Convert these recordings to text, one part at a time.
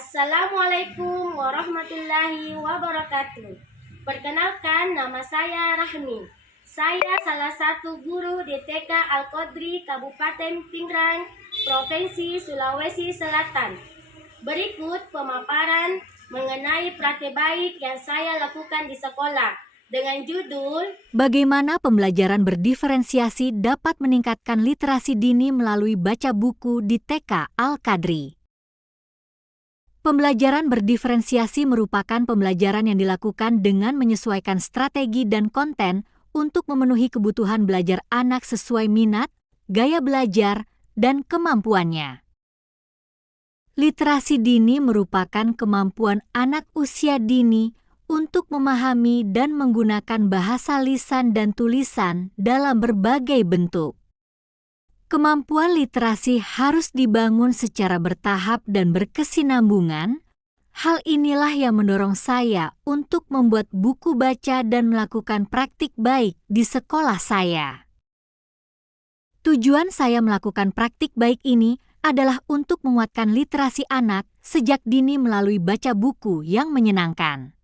Assalamualaikum warahmatullahi wabarakatuh. Perkenalkan, nama saya Rahmi. Saya salah satu guru di TK Al-Qadri Kabupaten Pingrang, Provinsi Sulawesi Selatan. Berikut pemaparan mengenai praktek baik yang saya lakukan di sekolah dengan judul Bagaimana pembelajaran berdiferensiasi dapat meningkatkan literasi dini melalui baca buku di TK Al-Qadri. Pembelajaran berdiferensiasi merupakan pembelajaran yang dilakukan dengan menyesuaikan strategi dan konten untuk memenuhi kebutuhan belajar anak sesuai minat, gaya belajar, dan kemampuannya. Literasi dini merupakan kemampuan anak usia dini untuk memahami dan menggunakan bahasa lisan dan tulisan dalam berbagai bentuk. Kemampuan literasi harus dibangun secara bertahap dan berkesinambungan. Hal inilah yang mendorong saya untuk membuat buku baca dan melakukan praktik baik di sekolah saya. Tujuan saya melakukan praktik baik ini adalah untuk menguatkan literasi anak sejak dini melalui baca buku yang menyenangkan.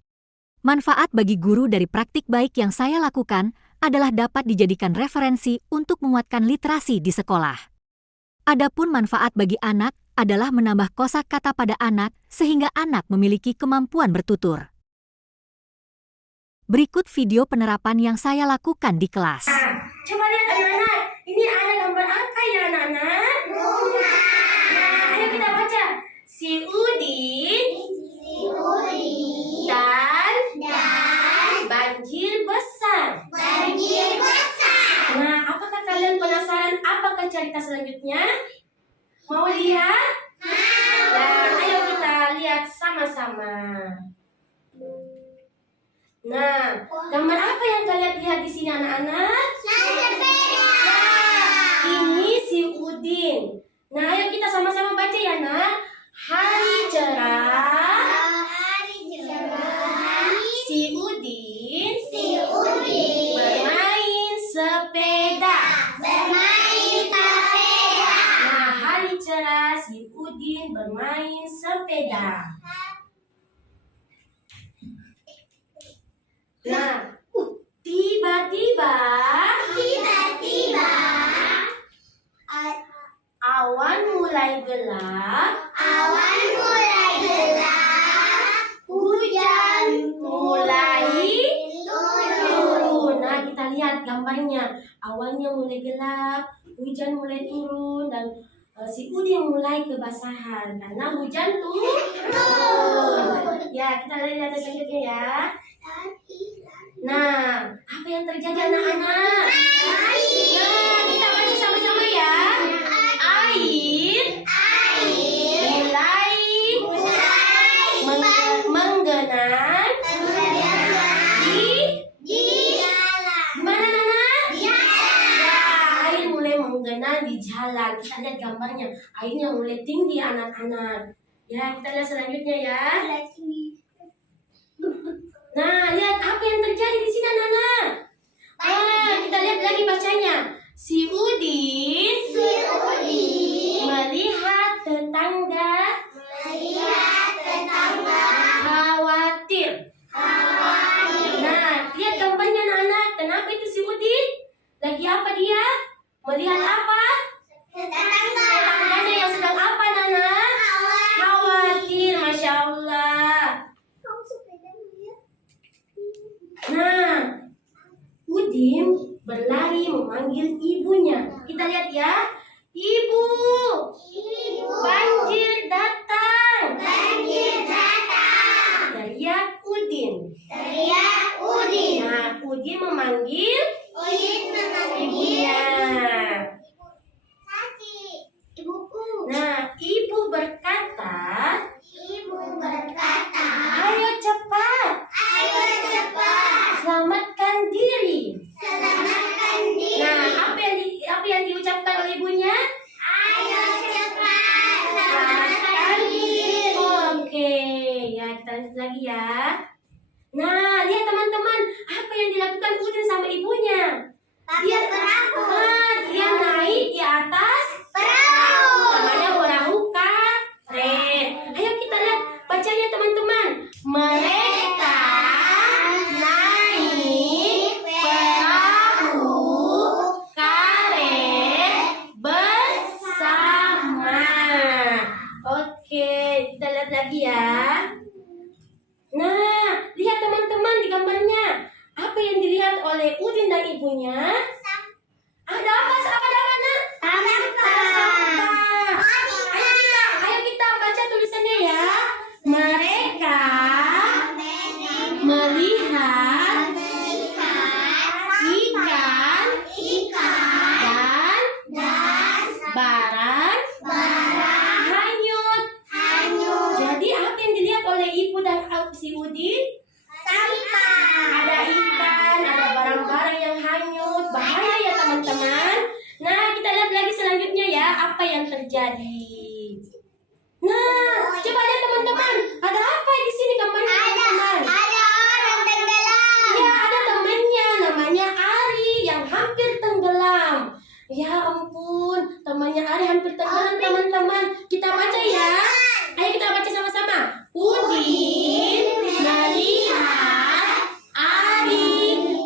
Manfaat bagi guru dari praktik baik yang saya lakukan adalah dapat dijadikan referensi untuk menguatkan literasi di sekolah. Adapun manfaat bagi anak adalah menambah kosakata pada anak sehingga anak memiliki kemampuan bertutur. Berikut video penerapan yang saya lakukan di kelas. Coba lihat anak-anak, ini ada gambar apa ya anak-anak? Rumah. Nah, ayo kita baca. Si Udin dan banjir besar. Nah, apakah kalian penasaran apakah cerita selanjutnya? Mau lihat? Nah, ayo kita lihat sama-sama. Nah, gambar apa yang kalian lihat di sini anak-anak? Ini si Udin. Nah, ayo kita sama-sama baca ya, Nak. Hari cerah. Si Udin bermain sepeda. Nah, hari cerah si Udin bermain sepeda. Nah, tiba-tiba awan mulai gelap. Hujan mulai turun. Nah, kita lihat gambarnya. Awannya mulai gelap, hujan mulai turun, dan si Udin mulai kebasahan karena hujan turun. Ya, kita lihat selanjutnya ya. Nah, apa yang terjadi anak-anak? Nah, kita baca sama-sama ya. Air mulai menggenang di mana Nana? Ya, air mulai menggenang di jalan. Kita lihat gambarnya. Airnya mulai tinggi anak-anak. Ya, kita lihat selanjutnya ya. Nah, lihat apa yang terjadi di sini anak-anak. Kita lihat lagi bacanya. Si Udin melihat tetangga khawatir. Nah, lihat gambarnya anak-anak. Kenapa itu si Udin? Lagi apa dia? Melihat apa? Tetangganya yang sedang apa Nana? Khawatir, Masya Allah. Nah, Udin berlari memanggil ibunya. Kita lihat ya. Ibu, banjir datang. Teriak Udin. Nah, Udin memanggil ibunya. Nah, ibu berkata, ayo cepat, selamatkan diri. Nah, apa yang diucapkan oleh ibunya? Selamatkan diri. Oke, ya kita lanjut lagi ya. Nah, lihat teman-teman, apa yang dilakukan Udin sama ibunya? Dia naik di atas perahu. Namanya perahu karet. Ayo kita lihat kita lihat lagi ya. Nah, lihat teman-teman di gambarnya. Apa yang dilihat oleh Udin dan ibunya? Ada apa? Ada apa, Nak? Sampah. Ayo kita baca tulisannya ya. Mereka melihat ikan dan barang hanyut. Jadi apa yang dilihat oleh ibu dan si Udin? Ada ikan, ada barang-barang yang hanyut. Bahaya ya teman-teman. Nah, kita lihat lagi selanjutnya ya, apa yang terjadi. Nah, coba lihat teman-teman. Ada apa di sini gambarnya teman-teman? Ya, ada temannya namanya Ari yang hampir tenggelam. Ya ampun, temannya Ari hampir tenggelam teman-teman. Kita baca ya. Ayo kita baca sama-sama. Udin melihat Ari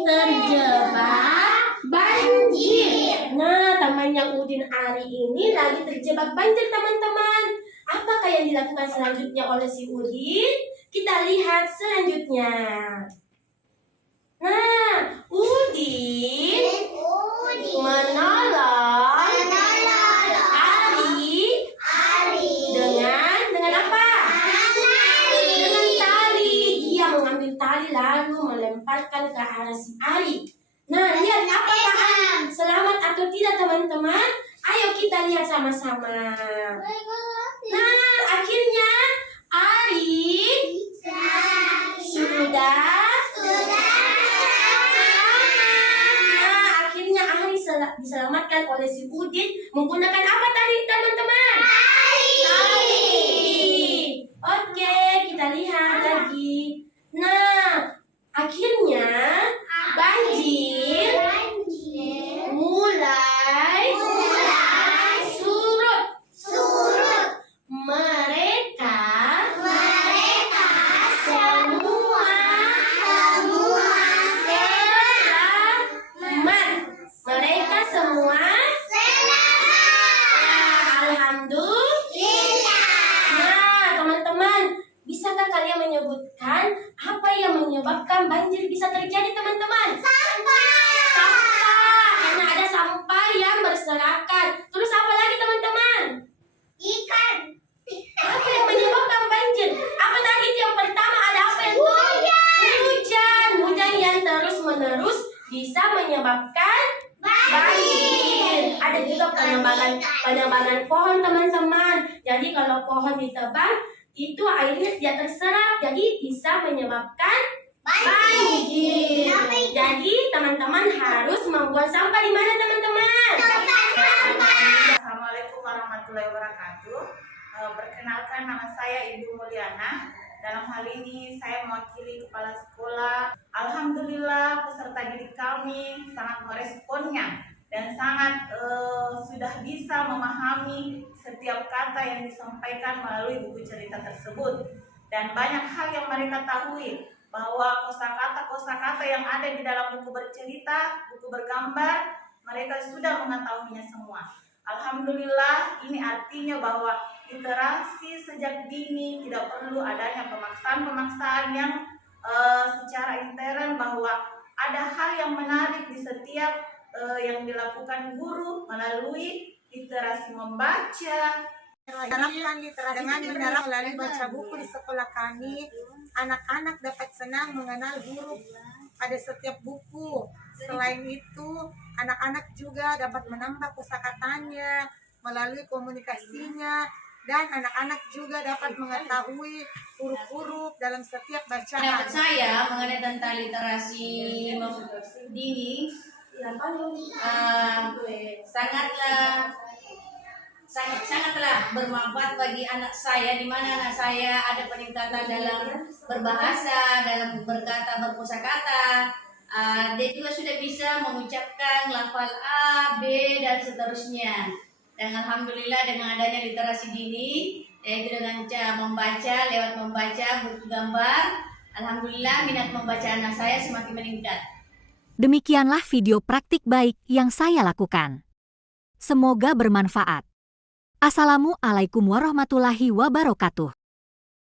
terjebak banjir. Nah, temannya Udin Ari ini lagi terjebak banjir teman-teman. Apakah yang dilakukan selanjutnya oleh si Udin? Kita lihat selanjutnya. Nah, Udin menolong Ari dengan apa? Dengan tali. Dia mengambil tali lalu melemparkan ke arah si Ari. Nah, lihat apakah selamat atau tidak teman-teman? Ayo kita lihat sama-sama. Nah, akhirnya Ari sudah diselamatkan oleh si Udin menggunakan apa tadi teman-teman? Tali. Oke, kita lihat lagi. Nah, akhirnya banjir mulai surut. Mereka semua selamat. Mereka semua alhamdulillah. Nah, teman-teman, bisakah kalian menyebutkan apa yang menyebabkan banjir bisa terjadi, teman-teman? Sampah. Karena ada sampah yang berserakan. Terus apa lagi, teman-teman? Ikan. Apa yang menyebabkan banjir? Apa tadi yang pertama? Ada apa yang Hujan yang terus-menerus bisa menyebabkan banjir. Ada juga penebangan pohon, teman-teman. Jadi kalau pohon ditebang, itu airnya tidak terserap, jadi bisa menyebabkan banjir. Jadi teman-teman harus membuang sampah di mana, teman-teman? Assalamualaikum warahmatullahi wabarakatuh. Perkenalkan, nama saya Ibu Mulyana. Dalam hal ini saya mewakili kepala sekolah. Alhamdulillah peserta didik kami sangat meresponnya dan sangat sudah bisa memahami setiap kata yang disampaikan melalui buku cerita tersebut. Dan banyak hal yang mereka tahui bahwa kosakata yang ada di dalam buku bercerita, buku bergambar, mereka sudah mengetahuinya semua. Alhamdulillah, ini artinya bahwa literasi sejak dini tidak perlu adanya pemaksaan yang secara intern, bahwa ada hal yang menarik di setiap yang dilakukan guru melalui literasi membaca. Menerapkan literasi dengan melalui baca buku di sekolah kami, anak-anak dapat senang mengenal huruf pada setiap buku. Selain itu, anak-anak juga dapat menambah kosakatanya melalui komunikasinya, dan anak-anak juga dapat mengetahui huruf-huruf dalam setiap bacaan. Pendapat saya mengenai tentang literasi dini sangatlah bermanfaat bagi anak saya, di mana anak saya ada peningkatan dalam berbahasa, dalam berkata, berkosakata. Dia juga sudah bisa mengucapkan lafal A, B, dan seterusnya. Dan alhamdulillah dengan adanya literasi dini, yaitu dengan cara membaca, lewat membaca buku gambar, alhamdulillah minat membaca anak saya semakin meningkat. Demikianlah video praktik baik yang saya lakukan. Semoga bermanfaat. Assalamualaikum warahmatullahi wabarakatuh.